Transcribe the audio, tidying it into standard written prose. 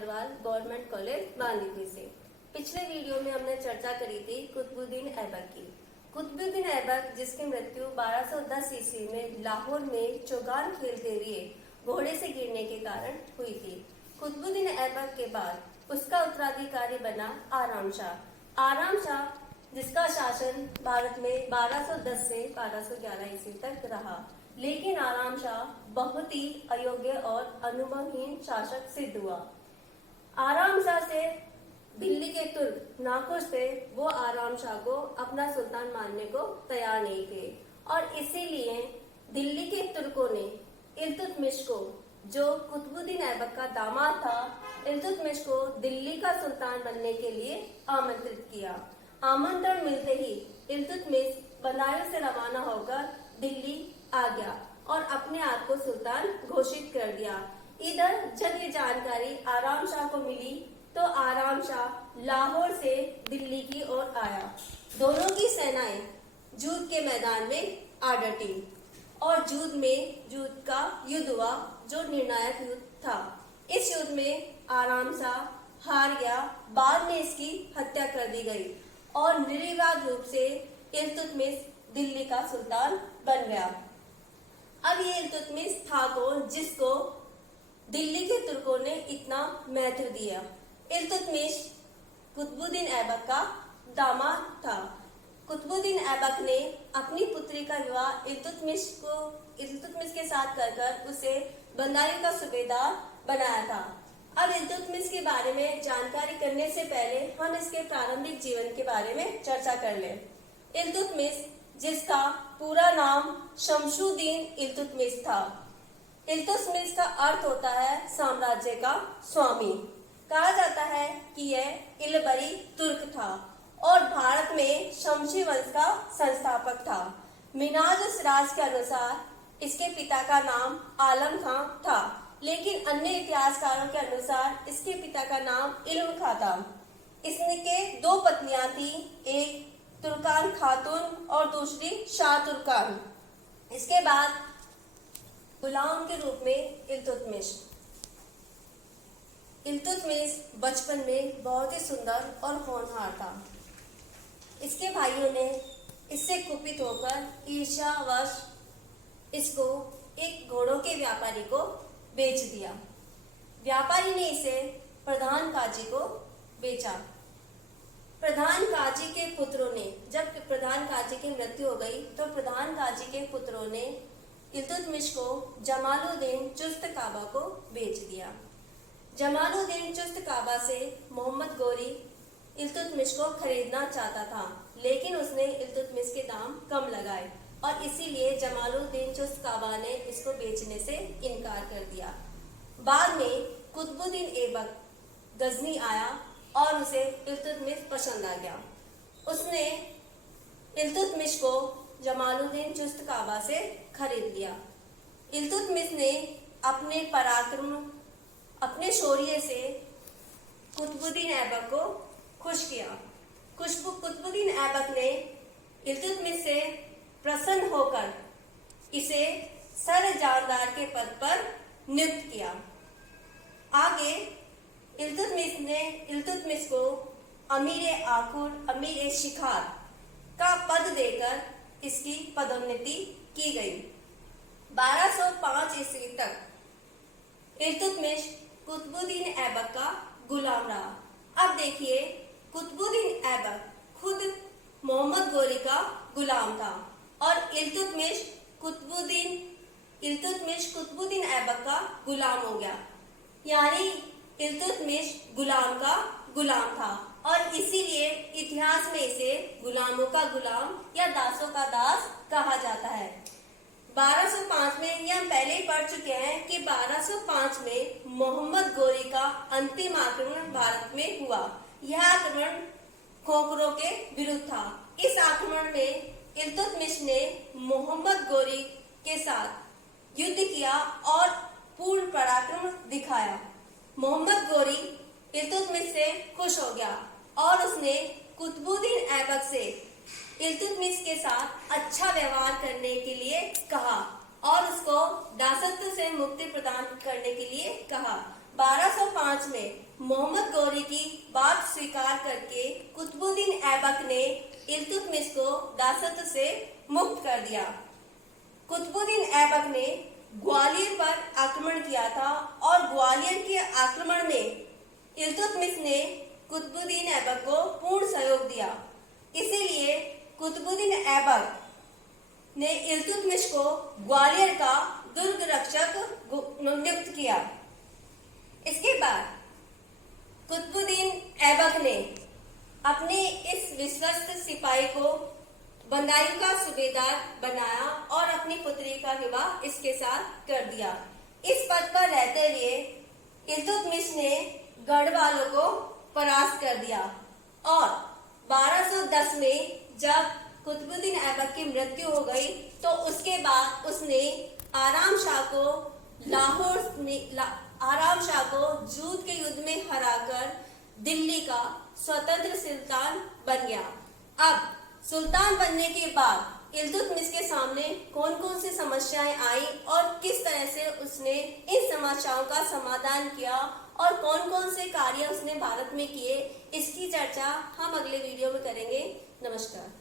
Agarwal government college Bandipur से। पिछले video में हमने चर्चा करी थी कुतुबुद्दीन ऐबक की। कुतुबुद्दीन ऐबक जिसकी मृत्यु 1210 ईस्वी में लाहौर में चौगान खेलते हुए घोड़े से गिरने के कारण हुई थी। कुतुबुद्दीन ऐबक के बाद उसका उत्तराधिकारी बना आराम शाह। आराम शाह जिसका शासन भारत में 1210 से 1211 ईस्वी तक रहा, लेकिन आराम शाह बहुत ही अयोग्य और अनुभवहीन शासक सिद्ध हुआ। आराम शाह से दिल्ली के तुर्क नाखुश थे। वो आराम शाह को अपना सुल्तान मानने को तैयार नहीं थे और इसीलिए दिल्ली के तुर्कों ने इल्तुतमिश को, जो कुतुबुद्दीन ऐबक का दामाद था, इल्तुतमिश को दिल्ली का सुल्तान बनने के लिए आमंत्रित किया। आमंत्रण मिलते ही इल्तुतमिश बनारस से रवाना होकर दिल्ली आ गया और अपने आप को सुल्तान घोषित कर दिया। इधर जब ये जानकारी आराम शाह को मिली तो आराम शाह लाहौर से दिल्ली की ओर आया। दोनों की सेनाएं जूद के मैदान में आ डटी और जूद का युद्ध हुआ, जो निर्णायक युद्ध था। इस युद्ध में आराम शाह हार गया। बाद में इसकी हत्या कर दी गई और निर्विवाद रूप से इल्तुतमिश दिल्ली का सुल्तान बन गया। अब ये इल्तुतमिश था कौन जिसको दिल्ली के तुर्कों ने इतना महत्व दिया? इल्तुतमिश कुतुबुद्दीन ऐबक का दामाद था। कुतुबुद्दीन ऐबक ने अपनी पुत्री का विवाह इल्तुतमिश के साथ कर उसे बंदारी का सूबेदार बनाया था। अब इल्तुतमिश के बारे में जानकारी करने से पहले हम इसके प्रारंभिक जीवन के बारे में चर्चा कर लें। इल्तुतमिश जिसका पूरा नाम शमशुद्दीन इल्तुतमिश था। इल्तुतमिश का अर्थ होता है साम्राज्य का स्वामी। कहा जाता है कि यह इलबरी तुर्क था और भारत में शमशी वंश का संस्थापक था। मिनाज सिराज के अनुसार इसके पिता का नाम आलम खां था, लेकिन अन्य इतिहासकारों के अनुसार इसके पिता का नाम इल्म खां था। इसके दो पत्नियां थी, एक तुर्कान खातून और दूसरी शाह तुर्कान। इसके बाद गुलाम के रूप में इल्तुतमिश बचपन में बहुत ही सुंदर और होनहार था। इसके भाइयों ने इससे कुपित होकर ईर्ष्यावश इसको एक घोड़ों के व्यापारी को बेच दिया। व्यापारी ने इसे प्रधान काजी को बेचा। प्रधान काजी के पुत्रों ने, जब प्रधान काजी की मृत्यु हो गई तो प्रधान काजी के पुत्रों ने इल्तुतमिश को जमालुद्दीन चुस्त काबा को बेच दिया। जमालुद्दीन चुस्त काबा से मोहम्मद गोरी इल्तुतमिश को खरीदना चाहता था, लेकिन उसने इल्तुतमिश के दाम कम लगाए और इसीलिए जमालुद्दीन चुस्त काबा ने इसको बेचने से इनकार कर दिया। बाद में कुतुबुद्दीन ऐबक गजनी आया और उसे इल्तुतमिश पसंद आ गया। उसने इल्तुतमिश को जमालुद्दीन चुस्त काबा से खरीद लिया। इल्तुतमिश ने अपने पराक्रम, अपने शौर्य से कुतुबुद्दीन ऐबक को खुश किया। कुतुबुद्दीन ऐबक ने इल्तुतमिश से प्रसन्न होकर इसे सर जानदार के पद पर नियुक्त किया। आगे इल्तुतमिश को अमीर आखुर, अमीर शिखार का पद देकर इसकी पदोन्नति की गई। 1205 ईस्वी तक इल्तुतमिश कुतुबुद्दीन ऐबक का गुलाम रहा। अब देखिए, कुतुबुद्दीन ऐबक खुद मोहम्मद गोरी का गुलाम था और इल्तुतमिश कुतुबुद्दीन ऐबक का गुलाम हो गया। यानी इल्तुतमिश गुलाम का गुलाम था और इसीलिए इतिहास में इसे गुलामों का गुलाम या दासों का दास कहा जाता है। 1205 में, यह हम पहले ही पढ़ चुके हैं कि 1205 में मोहम्मद गोरी का अंतिम आक्रमण भारत में हुआ। यह आक्रमण खोखरों के विरुद्ध था। इस आक्रमण में इल्तुतमिश ने मोहम्मद गोरी के साथ युद्ध किया और पूर्ण पराक्रम दिखाया। मोहम्मद गोरी इल्तुतमिश से खुश हो गया और उसने कुतुबुद्दीन ऐबक से इल्तुतमिश के साथ अच्छा व्यवहार करने के लिए कहा और उसको दासत्व से मुक्ति प्रदान करने के लिए कहा। 1205 में मोहम्मद गौरी की बात स्वीकार करके कुतुबुद्दीन ऐबक ने इल्तुतमिश को दासत्व से मुक्त कर दिया। कुतुबुद्दीन ऐबक ने ग्वालियर पर आक्रमण किया था और ग्वालियर के आक्रमण में इल्तुतमिश ने कुतुबुद्दीन ऐबक को पूर्ण सहयोग दिया। इसीलिए कुतुबुद्दीन ऐबक ने इल्तुतमिश को ग्वालियर का दुर्ग रक्षक नियुक्त किया। इसके बाद कुतुबुद्दीन ऐबक ने अपने इस विश्वस्त सिपाही को बंदायूं का सूबेदार बनाया और अपनी पुत्री का विवाह इसके साथ कर दिया। इस पद पर रहते हुए इल्तुतमिश ने गढ़वालों को परास्त कर दिया और 1210 में जब कुतुबुद्दीन ऐबक की मृत्यु हो गई तो उसके बाद उसने आराम शाह को जूद के युद्ध में हराकर दिल्ली का स्वतंत्र सुल्तान बन गया। अब सुल्तान बनने के बाद इल्तुतमिश के सामने कौन कौन सी समस्याएं आई और किस तरह से उसने इन समस्याओं का समाधान किया और कौन कौन से कार्य उसने भारत में किए, इसकी चर्चा हम अगले वीडियो में करेंगे। नमस्कार।